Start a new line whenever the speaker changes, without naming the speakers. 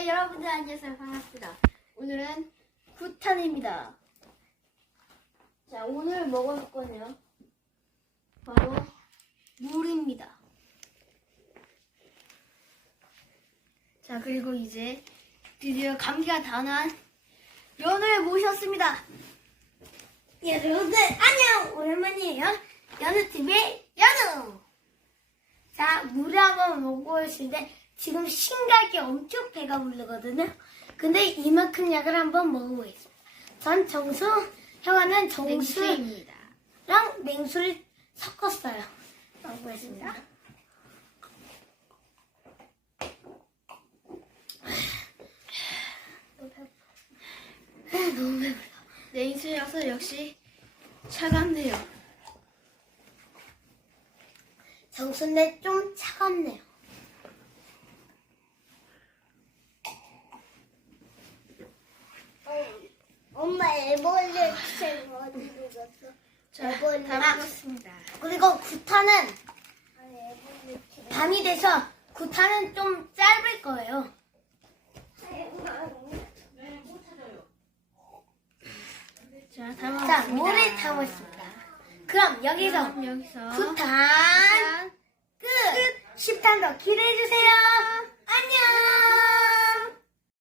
네, 여러분들 안녕하세요. 반갑습니다. 오늘은 구탄입니다. 자, 오늘 먹을 거는요. 바로 물입니다. 자, 그리고 이제 드디어 감기가 다 난 연우를 모셨습니다. 여러분들 안녕! 오랜만이에요. 연우TV의 연우! 자, 물을 한번 먹어보시는데 지금 신갈게 엄청 배가 부르거든요. 근데 이만큼 약을 한번 먹어보겠습니다. 전 정수, 형아는 정수랑
냉수입니다.
냉수를 섞었어요. 먹어보겠습니다. 너무 배불러.
냉수여서 역시 차갑네요.
정수인데 좀 차갑네요.
엄마 애벌레 책 어디 읽었어?
자,
애벌레.
다 먹었습니다.
그리고 구타는
아니 애벌레 책.
밤이 돼서 구타는 좀 짧을 거예요.
자, 다
자,
먹었습니다.
물을 타먹었습니다. 그럼 여기서
그럼 여기서
구탄 끝! 10탄 더 기대해주세요.